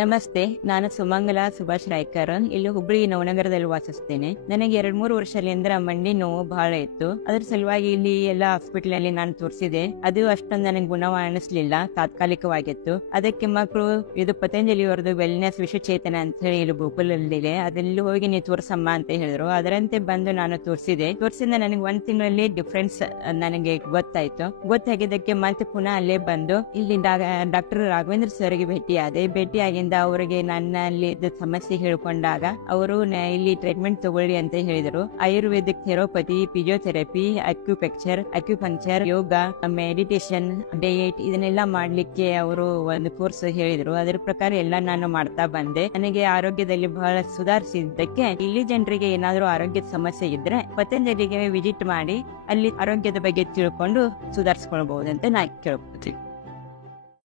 ನಮಸ್ತೆ, ನಾನು ಸುಮಂಗಲ ಸುಭಾಷ್ ರಾಯ್ಕರ್. ಇಲ್ಲಿ ಹುಬ್ಳಿ ನವನಗರದಲ್ಲಿ ವಾಸಿಸ್ತೇನೆ. ನನಗೆ 2-3 ವರ್ಷದಿಂದ ಮಂಡಿ ನೋವು ಬಹಳ ಇತ್ತು. ಅದ್ರ ಸಲುವಾಗಿ ಇಲ್ಲಿ ಎಲ್ಲ ಹಾಸ್ಪಿಟಲ್ ಅಲ್ಲಿ ನಾನು ತೋರಿಸಿದೆ. ಅದು ಅಷ್ಟೊಂದು ನನಗೆ ಗುಣವ ಅನಿಸ್ಲಿಲ್ಲ, ತಾತ್ಕಾಲಿಕವಾಗಿತ್ತು. ಅದಕ್ಕೆ ಮಕ್ಕಳು ಇದು ಪತಂಜಲಿ ಅವರದು ವೆಲ್ನೆಸ್ ವಿಶ್ವಚೇತನ ಅಂತ ಹೇಳಿ ಇಲ್ಲಿ ಗೋಕುಲಲ್ಲಿದೆ, ಅದರಲ್ಲಿ ಹೋಗಿ ನೀವು ತೋರ್ಸಮ್ಮ ಅಂತ ಹೇಳಿದ್ರು. ಅದರಂತೆ ಬಂದು ನಾನು ತೋರಿಸಿದೆ. ತೋರಿಸಿದ ನನಗೆ 1 ತಿಂಗಳಲ್ಲಿ ಡಿಫ್ರೆನ್ಸ್ ನನಗೆ ಗೊತ್ತಾಗಿದ್ದಕ್ಕೆ ಮತ್ತೆ ಪುನಃ ಅಲ್ಲೇ ಬಂದು ಇಲ್ಲಿ ಡಾಕ್ಟರ್ ರಾಘವೇಂದ್ರ ಸರ್ಗೆ ಭೇಟಿಯಾಗಿಂದ ಅವರಿಗೆ ನನ್ನಲ್ಲಿ ಸಮಸ್ಯೆ ಹೇಳ್ಕೊಂಡಾಗ ಅವರು ಇಲ್ಲಿ ಟ್ರೀಟ್ಮೆಂಟ್ ತಗೊಳ್ಳಿ ಅಂತ ಹೇಳಿದರು. ಆಯುರ್ವೇದಿಕ್ ಥೆರಪತಿ, ಫಿಸಿಯೋಥೆರಪಿ, ಅಕ್ಯುಪಂಕ್ಚರ್, ಯೋಗ, ಮೆಡಿಟೇಷನ್, ಡಯಟ್ ಇದನ್ನೆಲ್ಲ ಮಾಡ್ಲಿಕ್ಕೆ ಅವರು ಒಂದು ಕೋರ್ಸ್ ಹೇಳಿದ್ರು. ಅದರ ಪ್ರಕಾರ ಎಲ್ಲ ನಾನು ಮಾಡ್ತಾ ಬಂದೆ. ನನಗೆ ಆರೋಗ್ಯದಲ್ಲಿ ಬಹಳ ಸುಧಾರಿಸಿದ್ದಕ್ಕೆ ಇಲ್ಲಿ ಜನರಿಗೆ ಏನಾದರೂ ಆರೋಗ್ಯದ ಸಮಸ್ಯೆ ಇದ್ರೆ ಪತಂಜಲಿಗೆ ವಿಸಿಟ್ ಮಾಡಿ ಅಲ್ಲಿ ಆರೋಗ್ಯದ ಬಗ್ಗೆ ತಿಳ್ಕೊಂಡು ಸುಧಾರಿಸ್ಕೊಳ್ಬಹುದು ಅಂತ ನಾ ಕೇಳ್ಕೊತೀನಿ.